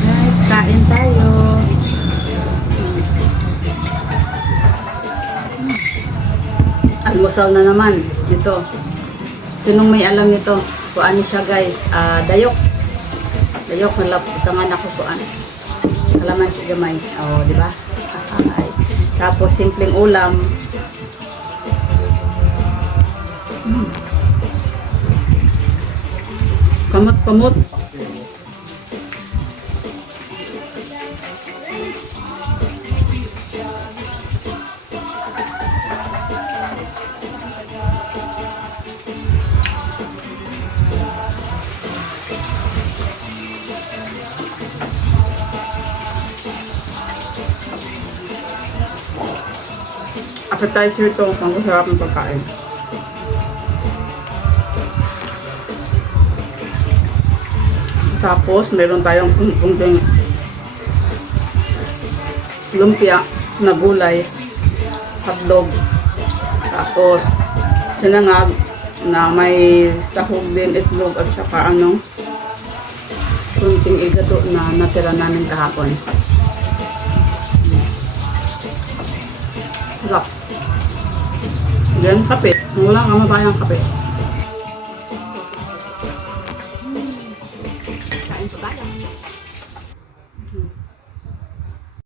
Guys, kain tayo. Almusal na naman. Ito. Sinong may alam nito? Kuan siya guys. Ah, dayok. Dayok na lap. Ito nga nako kuan. Kalaman si gamay. Oh, di ba? Tapos simpleng ulam. Kamot-kamot. Appetizer ito. Ang masarap ng pagkain. Tapos, meron tayong kunting lumpia na gulay, hotdog. Tapos, sinangag na may sahog din itlog at saka ano, kunting igado na natira namin kahapon. Sarap. Then, kape. Wala nga mabayang kape.